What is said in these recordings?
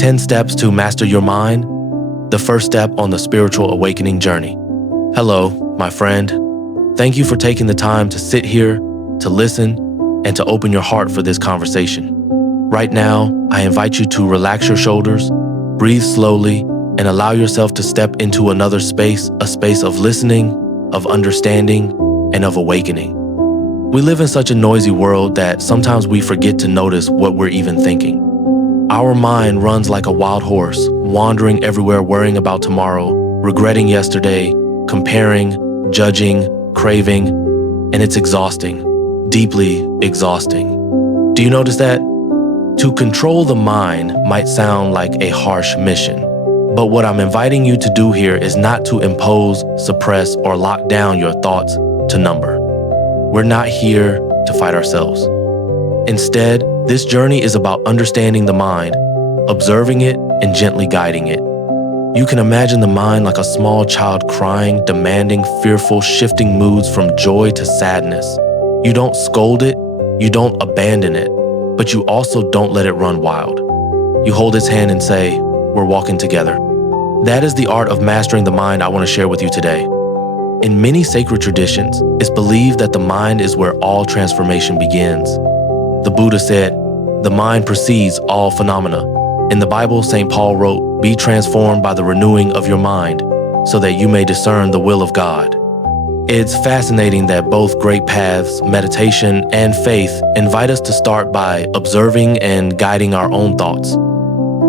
10 steps to master your mind, the first step on the spiritual awakening journey. Hello, my friend. Thank you for taking the time to sit here, to listen, and to open your heart for this conversation. Right now, I invite you to relax your shoulders, breathe slowly, and allow yourself to step into another space, a space of listening, of understanding, and of awakening. We live in such a noisy world that sometimes we forget to notice what we're even thinking. Our mind runs like a wild horse, wandering everywhere, worrying about tomorrow, regretting yesterday, comparing, judging, craving, and it's exhausting, deeply exhausting. Do you notice that? To control the mind might sound like a harsh mission, but what I'm inviting you to do here is not to impose, suppress, or lock down your thoughts to number. We're not here to fight ourselves. Instead, this journey is about understanding the mind, observing it, and gently guiding it. You can imagine the mind like a small child crying, demanding, fearful, shifting moods from joy to sadness. You don't scold it, you don't abandon it, but you also don't let it run wild. You hold its hand and say, "We're walking together." That is the art of mastering the mind I want to share with you today. In many sacred traditions, it's believed that the mind is where all transformation begins. The Buddha said, "The mind precedes all phenomena." In the Bible, St. Paul wrote, "Be transformed by the renewing of your mind, so that you may discern the will of God." It's fascinating that both great paths, meditation and faith, invite us to start by observing and guiding our own thoughts.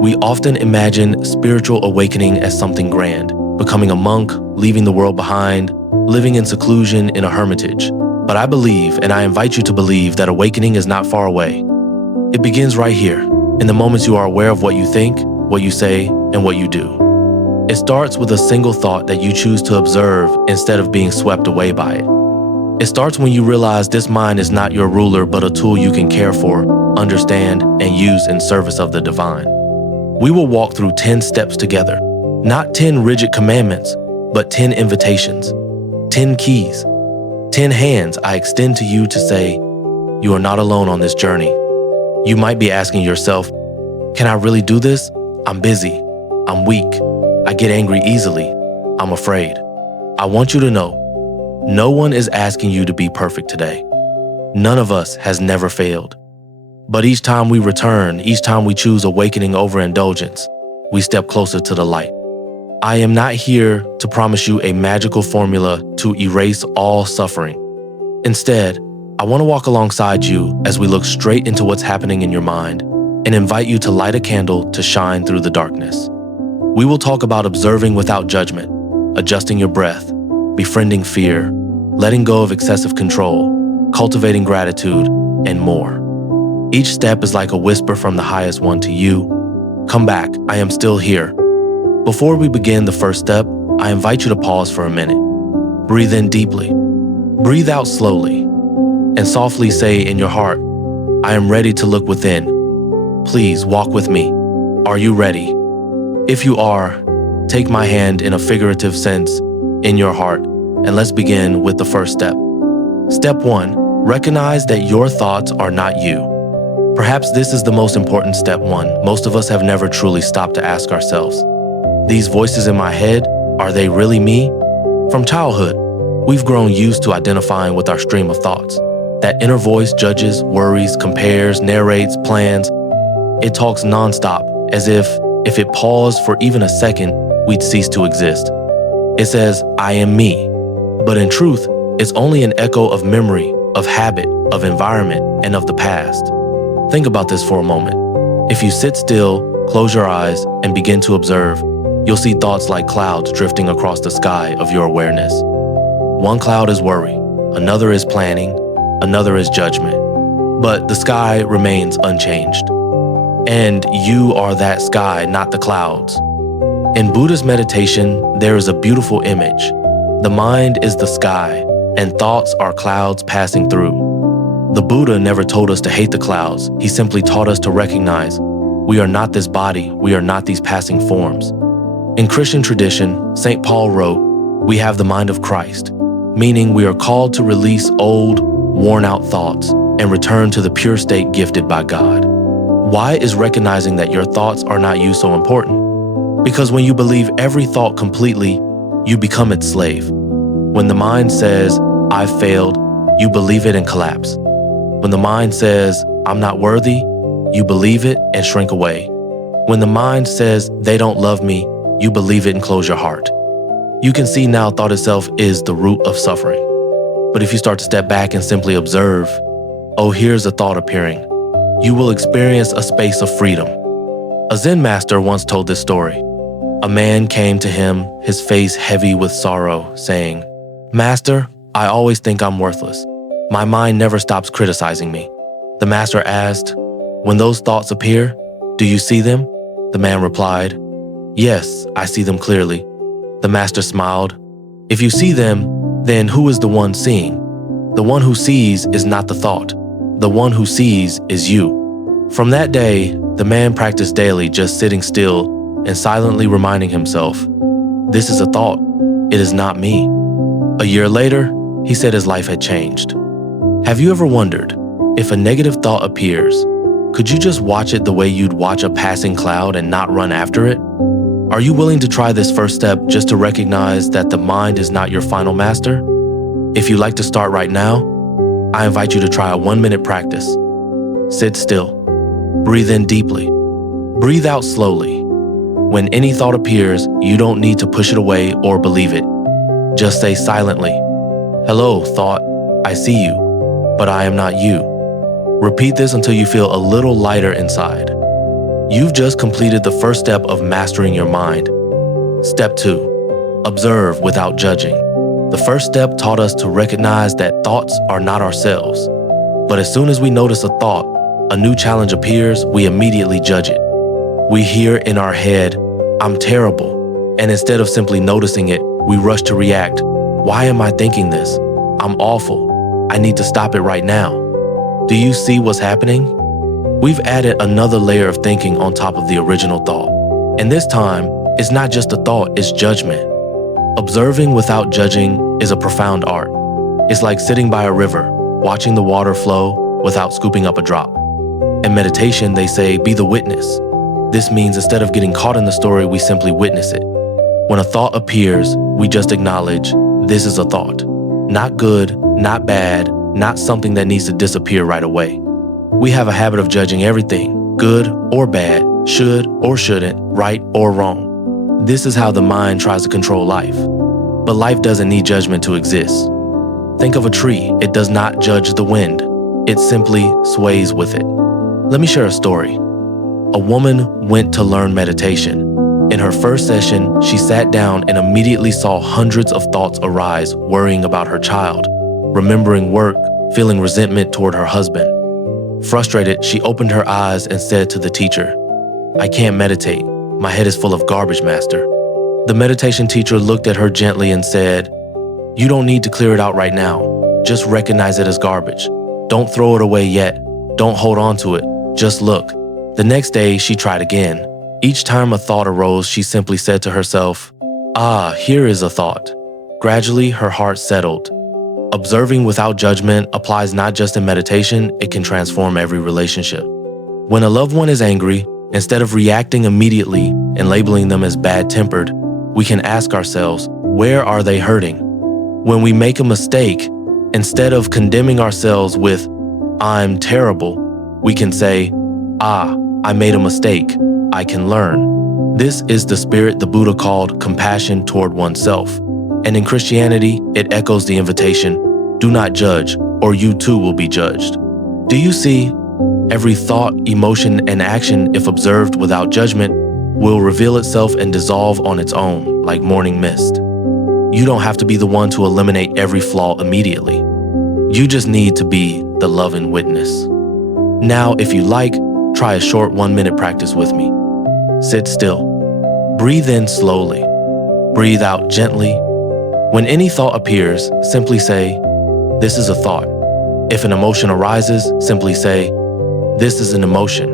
We often imagine spiritual awakening as something grand, becoming a monk, leaving the world behind, living in seclusion in a hermitage. But I believe, and I invite you to believe, that awakening is not far away. It begins right here, in the moments you are aware of what you think, what you say, and what you do. It starts with a single thought that you choose to observe instead of being swept away by it. It starts when you realize this mind is not your ruler, but a tool you can care for, understand, and use in service of the divine. We will walk through 10 steps together, not 10 rigid commandments, but 10 invitations, 10 keys, 10 hands I extend to you to say, you are not alone on this journey. You might be asking yourself, can I really do this? I'm busy. I'm weak. I get angry easily. I'm afraid. I want you to know, no one is asking you to be perfect today. None of us has never failed. But each time we return, each time we choose awakening over indulgence, we step closer to the light. I am not here to promise you a magical formula to erase all suffering. Instead, I want to walk alongside you as we look straight into what's happening in your mind and invite you to light a candle to shine through the darkness. We will talk about observing without judgment, adjusting your breath, befriending fear, letting go of excessive control, cultivating gratitude, and more. Each step is like a whisper from the highest one to you. Come back, I am still here. Before we begin the first step, I invite you to pause for a minute. Breathe in deeply. Breathe out slowly. And softly say in your heart, I am ready to look within. Please walk with me. Are you ready? If you are, take my hand in a figurative sense in your heart, and let's begin with the first step. Step 1, recognize that your thoughts are not you. Perhaps this is the most important step 1. Most of us have never truly stopped to ask ourselves, these voices in my head, are they really me? From childhood, we've grown used to identifying with our stream of thoughts. That inner voice judges, worries, compares, narrates, plans. It talks nonstop, as if it paused for even a second, we'd cease to exist. It says, I am me. But in truth, it's only an echo of memory, of habit, of environment, and of the past. Think about this for a moment. If you sit still, close your eyes, and begin to observe, you'll see thoughts like clouds drifting across the sky of your awareness. One cloud is worry, another is planning, another is judgment. But the sky remains unchanged. And you are that sky, not the clouds. In Buddha's meditation, there is a beautiful image. The mind is the sky, and thoughts are clouds passing through. The Buddha never told us to hate the clouds. He simply taught us to recognize we are not this body, we are not these passing forms. In Christian tradition, St. Paul wrote, we have the mind of Christ, meaning we are called to release old, worn-out thoughts and return to the pure state gifted by God. Why is recognizing that your thoughts are not you so important? Because when you believe every thought completely, you become its slave. When the mind says, "I failed," you believe it and collapse. When the mind says, "I'm not worthy," you believe it and shrink away. When the mind says, "They don't love me," you believe it and close your heart. You can see now thought itself is the root of suffering. But if you start to step back and simply observe, oh, here's a thought appearing, you will experience a space of freedom. A Zen master once told this story. A man came to him, his face heavy with sorrow, saying, "Master, I always think I'm worthless. My mind never stops criticizing me." The master asked, "When those thoughts appear, do you see them?" The man replied, "Yes, I see them clearly." The master smiled. "If you see them, then who is the one seeing? The one who sees is not the thought. The one who sees is you." From that day, the man practiced daily just sitting still and silently reminding himself, "This is a thought. It is not me." A year later, he said his life had changed. Have you ever wondered, if a negative thought appears, could you just watch it the way you'd watch a passing cloud and not run after it? Are you willing to try this first step just to recognize that the mind is not your final master? If you'd like to start right now, I invite you to try a 1-minute practice. Sit still. Breathe in deeply. Breathe out slowly. When any thought appears, you don't need to push it away or believe it. Just say silently, "Hello, thought. I see you, but I am not you." Repeat this until you feel a little lighter inside. You've just completed the first step of mastering your mind. Step 2. Observe without judging. The first step taught us to recognize that thoughts are not ourselves. But as soon as we notice a thought, a new challenge appears, we immediately judge it. We hear in our head, "I'm terrible," and instead of simply noticing it, we rush to react, "Why am I thinking this? I'm awful. I need to stop it right now." Do you see what's happening? We've added another layer of thinking on top of the original thought. And this time, it's not just a thought, it's judgment. Observing without judging is a profound art. It's like sitting by a river, watching the water flow without scooping up a drop. In meditation, they say, be the witness. This means instead of getting caught in the story, we simply witness it. When a thought appears, we just acknowledge, this is a thought. Not good, not bad, not something that needs to disappear right away. We have a habit of judging everything, good or bad, should or shouldn't, right or wrong. This is how the mind tries to control life. But life doesn't need judgment to exist. Think of a tree. It does not judge the wind. It simply sways with it. Let me share a story. A woman went to learn meditation. In her first session, she sat down and immediately saw hundreds of thoughts arise, worrying about her child, remembering work, feeling resentment toward her husband. Frustrated, she opened her eyes and said to the teacher, "I can't meditate. My head is full of garbage, master." The meditation teacher looked at her gently and said, "You don't need to clear it out right now. Just recognize it as garbage. Don't throw it away yet. Don't hold on to it. Just look." The next day, she tried again. Each time a thought arose, she simply said to herself, "Ah, here is a thought." Gradually, her heart settled. Observing without judgment applies not just in meditation, it can transform every relationship. When a loved one is angry, instead of reacting immediately and labeling them as bad-tempered, we can ask ourselves, where are they hurting? When we make a mistake, instead of condemning ourselves with, "I'm terrible," we can say, "Ah, I made a mistake. I can learn." This is the spirit the Buddha called compassion toward oneself. And in Christianity, it echoes the invitation, do not judge, or you too will be judged. Do you see? Every thought, emotion, and action, if observed without judgment, will reveal itself and dissolve on its own, like morning mist. You don't have to be the one to eliminate every flaw immediately. You just need to be the loving witness. Now, if you like, try a short 1-minute practice with me. Sit still. Breathe in slowly. Breathe out gently. When any thought appears, simply say, "This is a thought." If an emotion arises, simply say, "This is an emotion."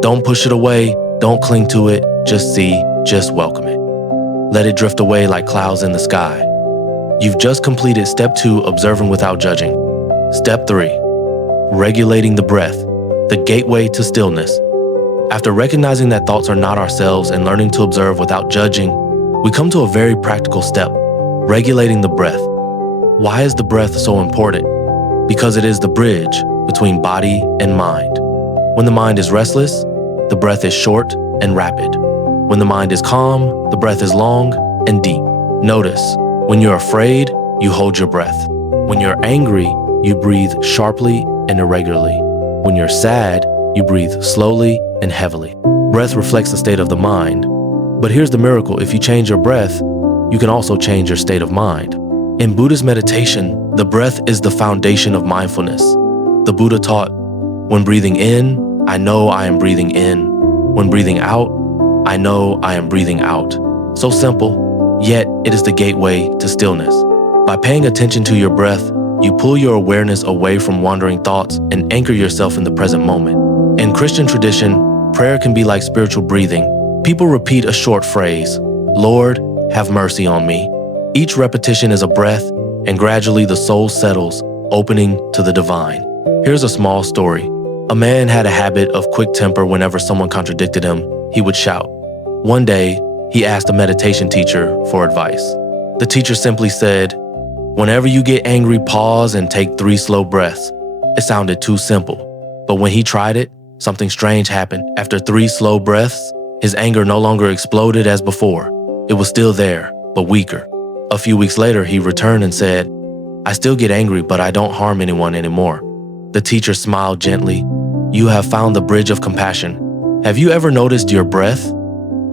Don't push it away. Don't cling to it. Just see, just welcome it. Let it drift away like clouds in the sky. You've just completed step 2, observing without judging. Step 3, regulating the breath, the gateway to stillness. After recognizing that thoughts are not ourselves and learning to observe without judging, we come to a very practical step, regulating the breath. Why is the breath so important? Because it is the bridge between body and mind. When the mind is restless, the breath is short and rapid. When the mind is calm, the breath is long and deep. Notice, when you're afraid, you hold your breath. When you're angry, you breathe sharply and irregularly. When you're sad, you breathe slowly and heavily. Breath reflects the state of the mind. But here's the miracle: if you change your breath, you can also change your state of mind. In Buddhist meditation, the breath is the foundation of mindfulness. The Buddha taught, when breathing in, I know I am breathing in. When breathing out, I know I am breathing out. So simple, yet it is the gateway to stillness. By paying attention to your breath, you pull your awareness away from wandering thoughts and anchor yourself in the present moment. In Christian tradition, prayer can be like spiritual breathing. People repeat a short phrase, Lord, have mercy on me. Each repetition is a breath, and gradually the soul settles, opening to the divine. Here's a small story. A man had a habit of quick temper. Whenever someone contradicted him, he would shout. One day, he asked a meditation teacher for advice. The teacher simply said, whenever you get angry, pause and take 3 slow breaths. It sounded too simple, but when he tried it, something strange happened. After 3 slow breaths, his anger no longer exploded as before. It was still there, but weaker. A few weeks later, he returned and said, I still get angry, but I don't harm anyone anymore. The teacher smiled gently. You have found the bridge of compassion. Have you ever noticed your breath?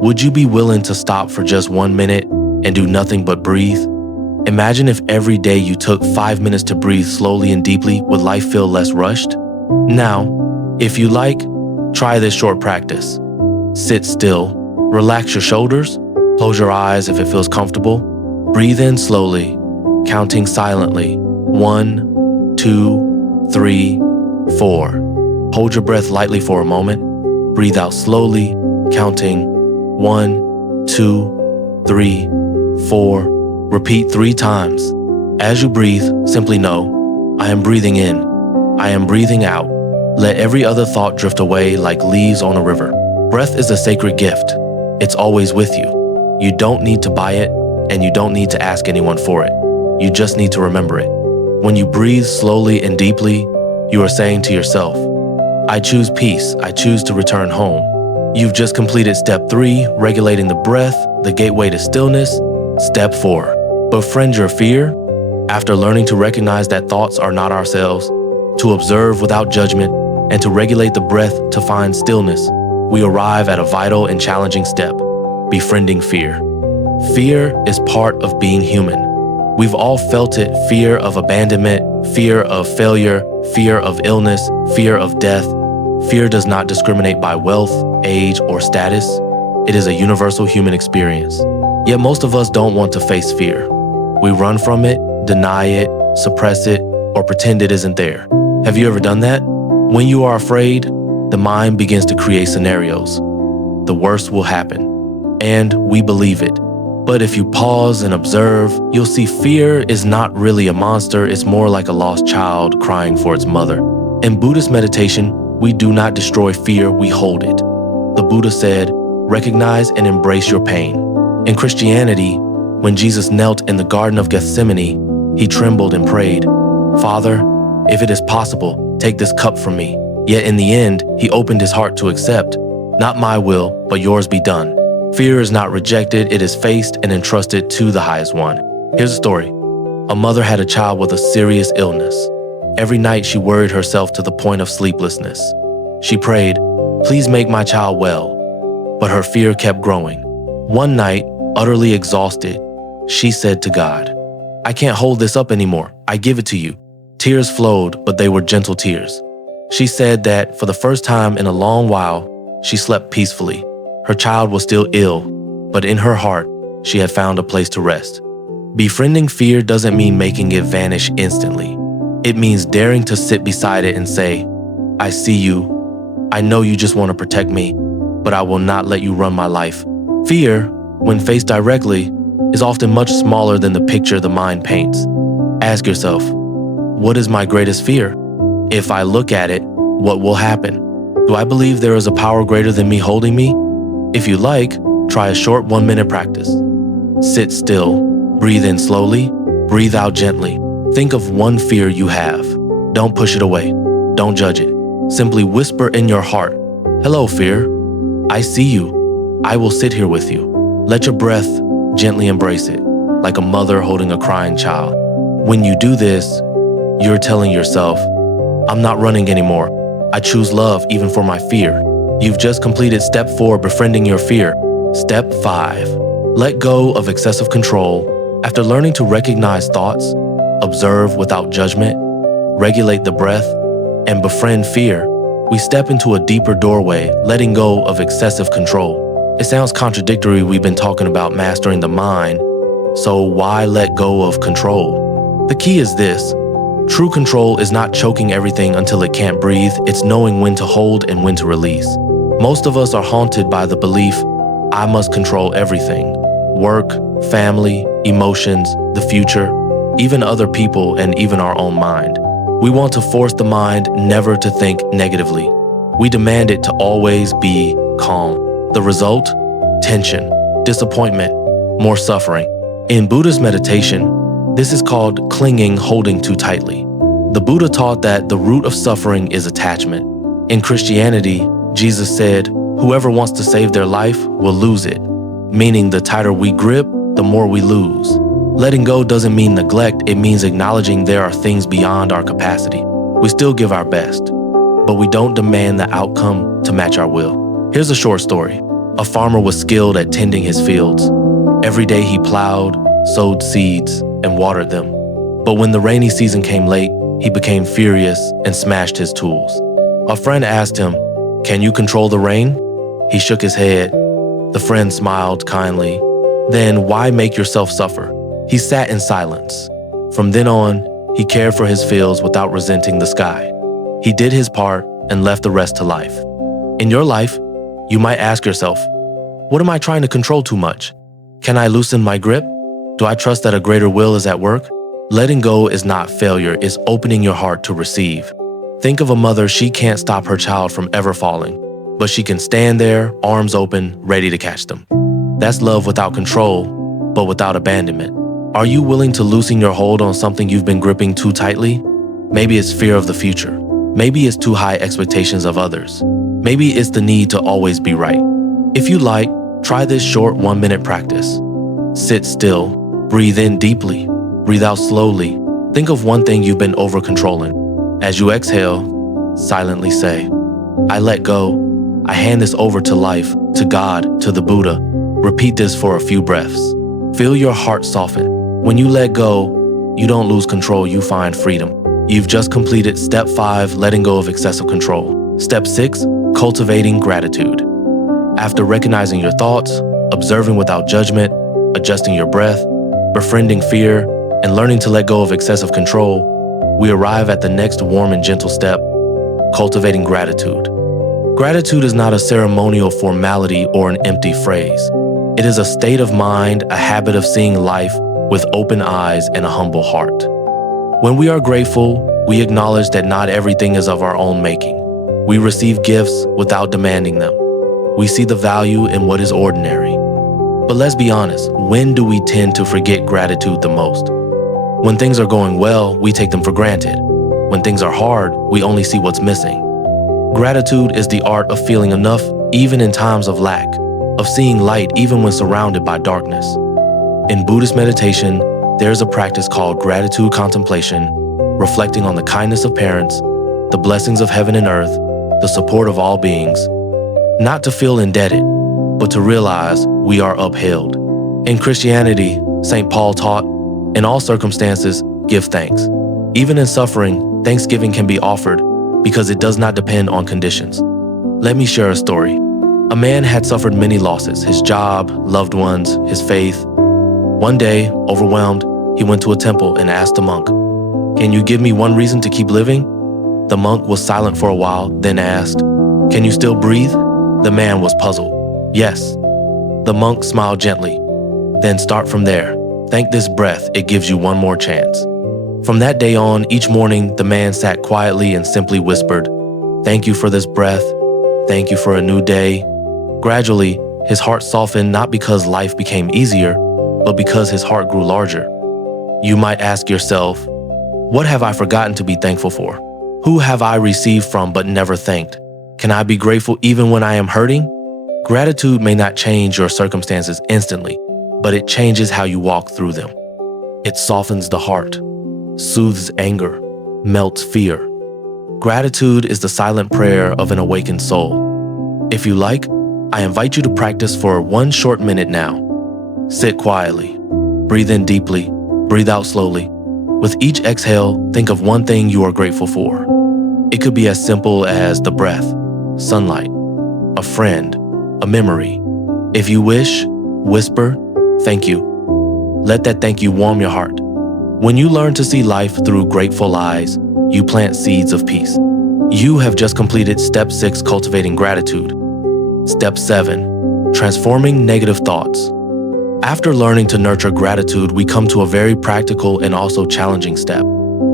Would you be willing to stop for just 1 minute and do nothing but breathe? Imagine if every day you took 5 minutes to breathe slowly and deeply. Would life feel less rushed? Now, if you like, try this short practice. Sit still, relax your shoulders, close your eyes if it feels comfortable. Breathe in slowly, counting silently. 1, 2, 3, 4. Hold your breath lightly for a moment. Breathe out slowly, counting 1, 2, 3, 4. Repeat 3 times. As you breathe, simply know, I am breathing in. I am breathing out. Let every other thought drift away like leaves on a river. Breath is a sacred gift. It's always with you. You don't need to buy it, and you don't need to ask anyone for it. You just need to remember it. When you breathe slowly and deeply, you are saying to yourself, I choose peace. I choose to return home. You've just completed step 3, regulating the breath, the gateway to stillness. Step 4, befriend your fear. After learning to recognize that thoughts are not ourselves, to observe without judgment, and to regulate the breath to find stillness, we arrive at a vital and challenging step, befriending fear. Fear is part of being human. We've all felt it: fear of abandonment, fear of failure, fear of illness, fear of death. Fear does not discriminate by wealth, age, or status. It is a universal human experience. Yet most of us don't want to face fear. We run from it, deny it, suppress it, or pretend it isn't there. Have you ever done that? When you are afraid, the mind begins to create scenarios. The worst will happen, and we believe it. But if you pause and observe, you'll see fear is not really a monster. It's more like a lost child crying for its mother. In Buddhist meditation, we do not destroy fear, we hold it. The Buddha said, recognize and embrace your pain. In Christianity, when Jesus knelt in the Garden of Gethsemane, he trembled and prayed, Father, if it is possible, take this cup from me. Yet in the end, he opened his heart to accept, not my will, but yours be done. Fear is not rejected, it is faced and entrusted to the highest one. Here's a story. A mother had a child with a serious illness. Every night she worried herself to the point of sleeplessness. She prayed, please make my child well. But her fear kept growing. One night, utterly exhausted, she said to God, I can't hold this up anymore. I give it to you. Tears flowed, but they were gentle tears. She said that for the first time in a long while, she slept peacefully. Her child was still ill, but in her heart, she had found a place to rest. Befriending fear doesn't mean making it vanish instantly. It means daring to sit beside it and say, I see you. I know you just want to protect me, but I will not let you run my life. Fear, when faced directly, is often much smaller than the picture the mind paints. Ask yourself, what is my greatest fear? If I look at it, what will happen? Do I believe there is a power greater than me holding me? If you like, try a short 1-minute practice. Sit still, breathe in slowly, breathe out gently. Think of one fear you have. Don't push it away. Don't judge it. Simply whisper in your heart, "Hello, fear. I see you. I will sit here with you." Let your breath gently embrace it, like a mother holding a crying child. When you do this, you're telling yourself, "I'm not running anymore. I choose love even for my fear." You've just completed step 4, befriending your fear. Step 5, let go of excessive control. After learning to recognize thoughts, observe without judgment, regulate the breath, and befriend fear, we step into a deeper doorway, letting go of excessive control. It sounds contradictory. We've been talking about mastering the mind, so why let go of control? The key is this. True control is not choking everything until it can't breathe. It's knowing when to hold and when to release. Most of us are haunted by the belief, I must control everything. Work, family, emotions, the future, even other people, and even our own mind. We want to force the mind never to think negatively. We demand it to always be calm. The result? Tension, disappointment, more suffering. In Buddhist meditation, this is called clinging, holding too tightly. The Buddha taught that the root of suffering is attachment. In Christianity, Jesus said, "Whoever wants to save their life will lose it," meaning the tighter we grip, the more we lose. Letting go doesn't mean neglect, it means acknowledging there are things beyond our capacity. We still give our best, but we don't demand the outcome to match our will. Here's a short story. A farmer was skilled at tending his fields. Every day he plowed, sowed seeds, and watered them. But when the rainy season came late, he became furious and smashed his tools. A friend asked him, "Can you control the rain?" He shook his head. The friend smiled kindly. "Then why make yourself suffer?" He sat in silence. From then on, he cared for his fields without resenting the sky. He did his part and left the rest to life. In your life, you might ask yourself, what am I trying to control too much? Can I loosen my grip? Do I trust that a greater will is at work? Letting go is not failure, it's opening your heart to receive. Think of a mother, she can't stop her child from ever falling, but she can stand there, arms open, ready to catch them. That's love without control, but without abandonment. Are you willing to loosen your hold on something you've been gripping too tightly? Maybe it's fear of the future. Maybe it's too high expectations of others. Maybe it's the need to always be right. If you like, try this short 1-minute practice. Sit still, breathe in deeply, breathe out slowly. Think of one thing you've been over-controlling. As you exhale, silently say, "I let go. I hand this over to life, to God, to the Buddha." Repeat this for a few breaths. Feel your heart soften. When you let go, you don't lose control, you find freedom. You've just completed step 5, letting go of excessive control. Step 6, cultivating gratitude. After recognizing your thoughts, observing without judgment, adjusting your breath, befriending fear, and learning to let go of excessive control, we arrive at the next warm and gentle step, cultivating gratitude. Gratitude is not a ceremonial formality or an empty phrase. It is a state of mind, a habit of seeing life with open eyes and a humble heart. When we are grateful, we acknowledge that not everything is of our own making. We receive gifts without demanding them. We see the value in what is ordinary. But let's be honest, when do we tend to forget gratitude the most? When things are going well, we take them for granted. When things are hard, we only see what's missing. Gratitude is the art of feeling enough even in times of lack, of seeing light even when surrounded by darkness. In Buddhist meditation, there's a practice called gratitude contemplation, reflecting on the kindness of parents, the blessings of heaven and earth, the support of all beings, not to feel indebted, but to realize we are upheld. In Christianity, St. Paul taught, in all circumstances, give thanks. Even in suffering, thanksgiving can be offered because it does not depend on conditions. Let me share a story. A man had suffered many losses, his job, loved ones, his faith. One day, overwhelmed, he went to a temple and asked the monk, "Can you give me one reason to keep living?" The monk was silent for a while, then asked, "Can you still breathe?" The man was puzzled. "Yes." The monk smiled gently. "Then start from there. Thank this breath, it gives you one more chance." From that day on, each morning, the man sat quietly and simply whispered, "Thank you for this breath. thank you for a new day. Gradually, his heart softened not because life became easier, but because his heart grew larger. You might ask yourself, what have I forgotten to be thankful for? Who have I received from but never thanked? Can I be grateful even when I am hurting? Gratitude may not change your circumstances instantly, but it changes how you walk through them. It softens the heart, soothes anger, melts fear. Gratitude is the silent prayer of an awakened soul. If you like, I invite you to practice for 1 short minute now. Sit quietly, breathe in deeply, breathe out slowly. With each exhale, think of one thing you are grateful for. It could be as simple as the breath, sunlight, a friend, a memory. If you wish, whisper, thank you. Let that thank you warm your heart. When you learn to see life through grateful eyes, you plant seeds of peace. You have just completed Step 6, cultivating gratitude. Step 7, transforming negative thoughts. After learning to nurture gratitude, we come to a very practical and also challenging step,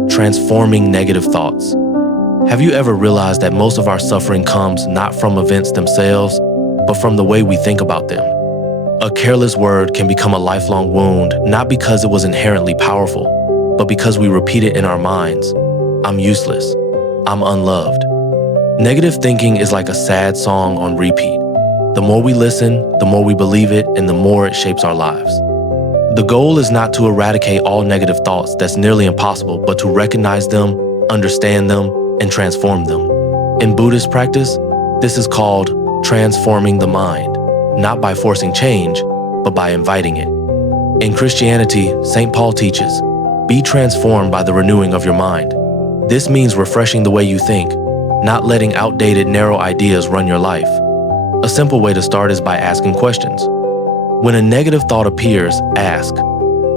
transforming negative thoughts. Have you ever realized that most of our suffering comes not from events themselves, but from the way we think about them? A careless word can become a lifelong wound, not because it was inherently powerful, but because we repeat it in our minds. I'm useless. I'm unloved. Negative thinking is like a sad song on repeat. The more we listen, the more we believe it, and the more it shapes our lives. The goal is not to eradicate all negative thoughts, that's nearly impossible, but to recognize them, understand them, and transform them. In Buddhist practice, this is called transforming the mind, not by forcing change, but by inviting it. In Christianity, St. Paul teaches, be transformed by the renewing of your mind. This means refreshing the way you think, not letting outdated, narrow ideas run your life. A simple way to start is by asking questions. When a negative thought appears, ask,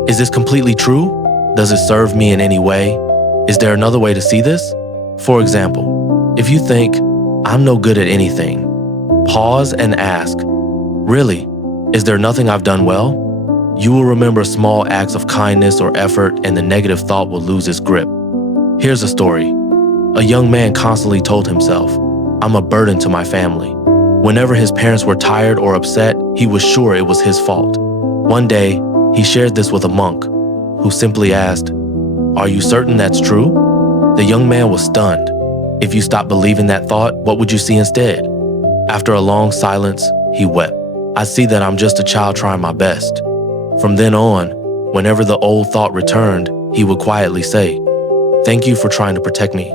is this completely true? Does it serve me in any way? Is there another way to see this? For example, if you think, I'm no good at anything, pause and ask, really, is there nothing I've done well? You will remember small acts of kindness or effort, and the negative thought will lose its grip. Here's a story. A young man constantly told himself, I'm a burden to my family. Whenever his parents were tired or upset, he was sure it was his fault. One day, he shared this with a monk, who simply asked, are you certain that's true? The young man was stunned. If you stopped believing that thought, what would you see instead? After a long silence, he wept. I see that I'm just a child trying my best. From then on, whenever the old thought returned, he would quietly say, thank you for trying to protect me,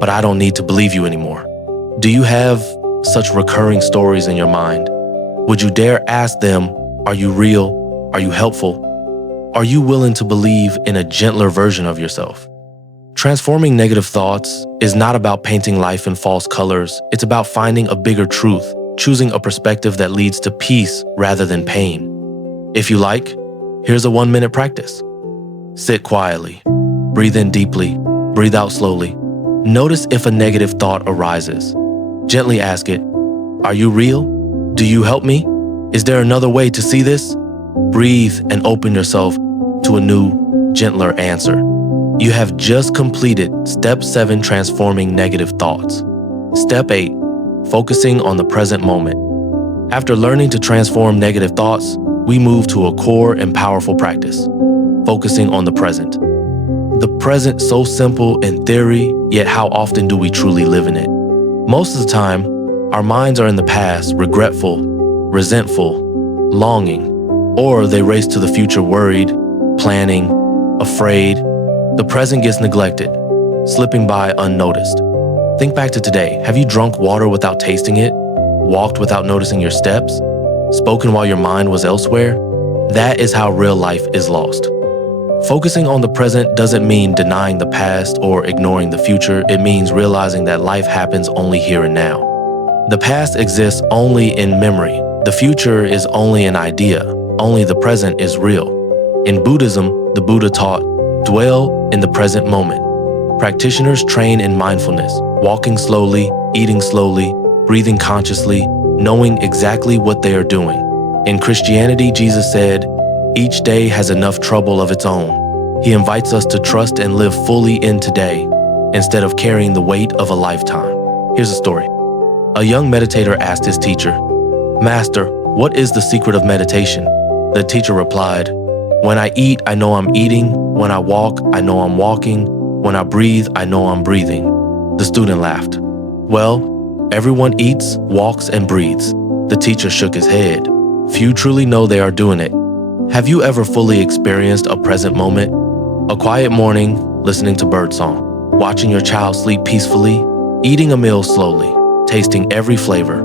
but I don't need to believe you anymore. Do you have such recurring stories in your mind? Would you dare ask them, are you real? Are you helpful? Are you willing to believe in a gentler version of yourself? Transforming negative thoughts is not about painting life in false colors. It's about finding a bigger truth, choosing a perspective that leads to peace rather than pain. If you like, here's a 1-minute practice. Sit quietly, breathe in deeply, breathe out slowly. Notice if a negative thought arises. Gently ask it, are you real? Do you help me? Is there another way to see this? Breathe and open yourself to a new, gentler answer. You have just completed Step 7, transforming negative thoughts. Step 8, focusing on the present moment. After learning to transform negative thoughts, we move to a core and powerful practice, focusing on the present. The present, so simple in theory, yet how often do we truly live in it? Most of the time, our minds are in the past, regretful, resentful, longing, or they race to the future worried, planning, afraid. The present gets neglected, slipping by unnoticed. Think back to today. Have you drunk water without tasting it? Walked without noticing your steps? Spoken while your mind was elsewhere? That is how real life is lost. Focusing on the present doesn't mean denying the past or ignoring the future. It means realizing that life happens only here and now. The past exists only in memory. The future is only an idea. Only the present is real. In Buddhism, the Buddha taught, dwell in the present moment. Practitioners train in mindfulness, walking slowly, eating slowly, breathing consciously, knowing exactly what they are doing. In Christianity, Jesus said, each day has enough trouble of its own. He invites us to trust and live fully in today, instead of carrying the weight of a lifetime. Here's a story. A young meditator asked his teacher, "Master, what is the secret of meditation?" The teacher replied, "When I eat, I know I'm eating. When I walk, I know I'm walking. When I breathe, I know I'm breathing." The student laughed. "Well, everyone eats, walks, and breathes." The teacher shook his head. "Few truly know they are doing it." Have you ever fully experienced a present moment? A quiet morning, listening to birdsong, watching your child sleep peacefully, eating a meal slowly, tasting every flavor.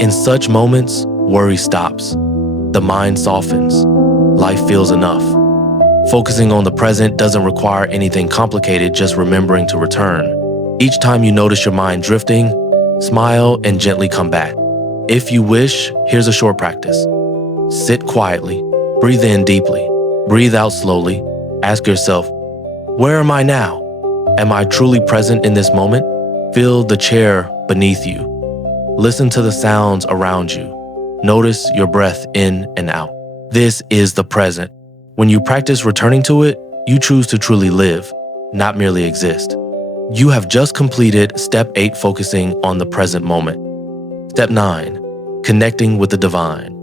In such moments, worry stops. The mind softens. Life feels enough. Focusing on the present doesn't require anything complicated, just remembering to return. Each time you notice your mind drifting, smile and gently come back. If you wish, here's a short practice. Sit quietly, breathe in deeply, breathe out slowly. Ask yourself, where am I now? Am I truly present in this moment? Feel the chair beneath you. Listen to the sounds around you. Notice your breath in and out. This is the present. When you practice returning to it, you choose to truly live, not merely exist. You have just completed Step 8, focusing on the present moment. Step 9, connecting with the divine.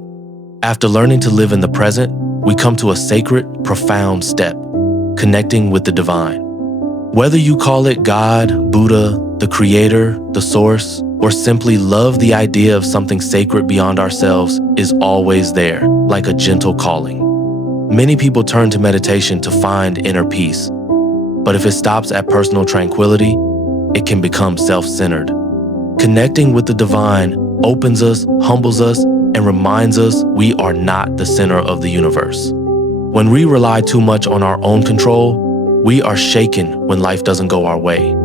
After learning to live in the present, we come to a sacred, profound step, connecting with the divine. Whether you call it God, Buddha, the Creator, the Source, or simply love the idea of something sacred beyond ourselves, is always there, like a gentle calling. Many people turn to meditation to find inner peace, but if it stops at personal tranquility, it can become self-centered. Connecting with the divine opens us, humbles us, and reminds us we are not the center of the universe. When we rely too much on our own control, we are shaken when life doesn't go our way.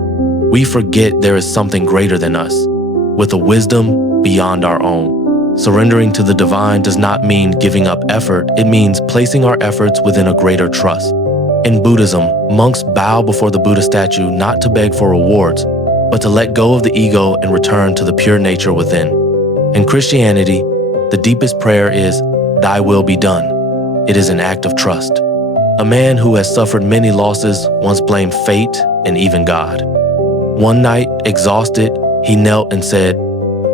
We forget there is something greater than us, with a wisdom beyond our own. Surrendering to the divine does not mean giving up effort, it means placing our efforts within a greater trust. In Buddhism, monks bow before the Buddha statue not to beg for rewards, but to let go of the ego and return to the pure nature within. In Christianity, the deepest prayer is, "Thy will be done." It is an act of trust. A man who has suffered many losses once blamed fate and even God. One night, exhausted, he knelt and said,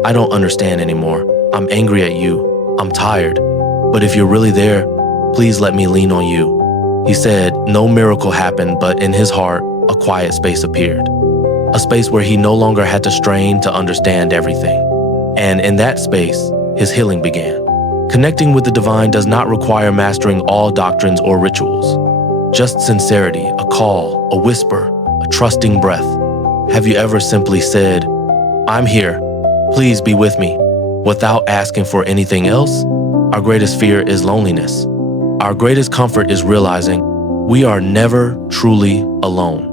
"I don't understand anymore. I'm angry at you. I'm tired. But if you're really there, please let me lean on you." He said no miracle happened, but in his heart, a quiet space appeared. A space where he no longer had to strain to understand everything. And in that space, his healing began. Connecting with the divine does not require mastering all doctrines or rituals. Just sincerity, a call, a whisper, a trusting breath. Have you ever simply said, "I'm here, please be with me," without asking for anything else? Our greatest fear is loneliness. Our greatest comfort is realizing we are never truly alone.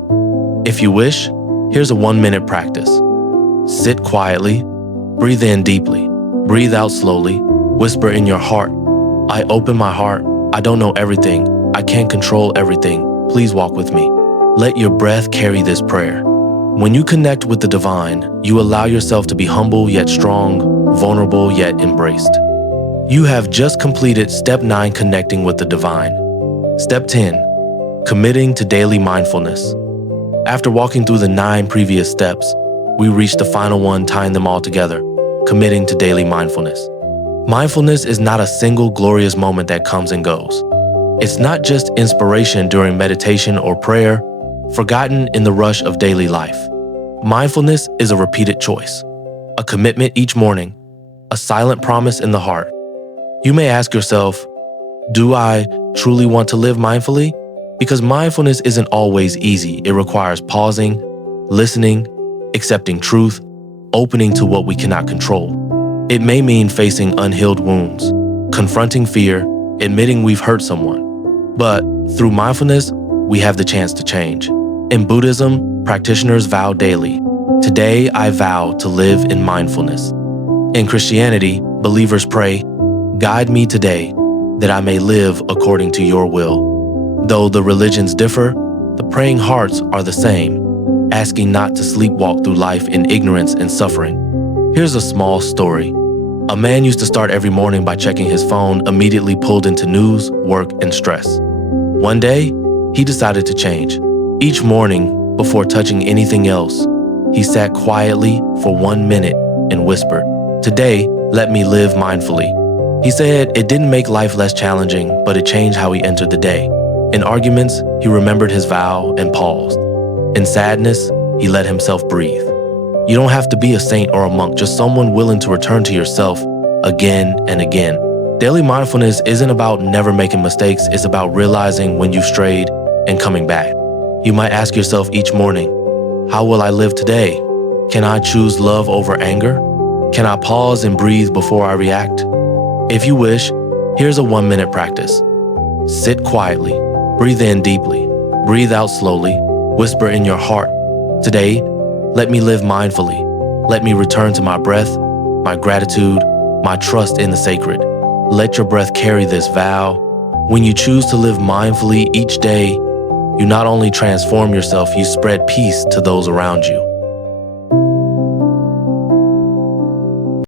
If you wish, here's a 1-minute practice. Sit quietly, breathe in deeply, breathe out slowly, whisper in your heart, "I open my heart. I don't know everything. I can't control everything. Please walk with me." Let your breath carry this prayer. When you connect with the divine, you allow yourself to be humble yet strong, vulnerable yet embraced. You have just completed Step 9, connecting with the divine. Step 10, committing to daily mindfulness. After walking through the 9 previous steps, we reach the final one, tying them all together, committing to daily mindfulness. Mindfulness is not a single glorious moment that comes and goes. It's not just inspiration during meditation or prayer, forgotten in the rush of daily life. Mindfulness is a repeated choice, a commitment each morning, a silent promise in the heart. You may ask yourself, do I truly want to live mindfully? Because mindfulness isn't always easy. It requires pausing, listening, accepting truth, opening to what we cannot control. It may mean facing unhealed wounds, confronting fear, admitting we've hurt someone. But through mindfulness, we have the chance to change. In Buddhism, practitioners vow daily, "Today I vow to live in mindfulness." In Christianity, believers pray, "Guide me today, that I may live according to your will." Though the religions differ, the praying hearts are the same, asking not to sleepwalk through life in ignorance and suffering. Here's a small story. A man used to start every morning by checking his phone, immediately pulled into news, work, and stress. One day, he decided to change. Each morning, before touching anything else, he sat quietly for 1 minute, and whispered, "Today, let me live mindfully." He said it didn't make life less challenging, but it changed how he entered the day. In arguments, he remembered his vow and paused. In sadness, he let himself breathe. You don't have to be a saint or a monk, just someone willing to return to yourself again and again. Daily mindfulness isn't about never making mistakes, it's about realizing when you've strayed and coming back. You might ask yourself each morning, how will I live today? Can I choose love over anger? Can I pause and breathe before I react? If you wish, here's a 1-minute practice. Sit quietly, breathe in deeply, breathe out slowly, whisper in your heart, "Today, let me live mindfully. Let me return to my breath, my gratitude, my trust in the sacred." Let your breath carry this vow. When you choose to live mindfully each day, you not only transform yourself, you spread peace to those around you.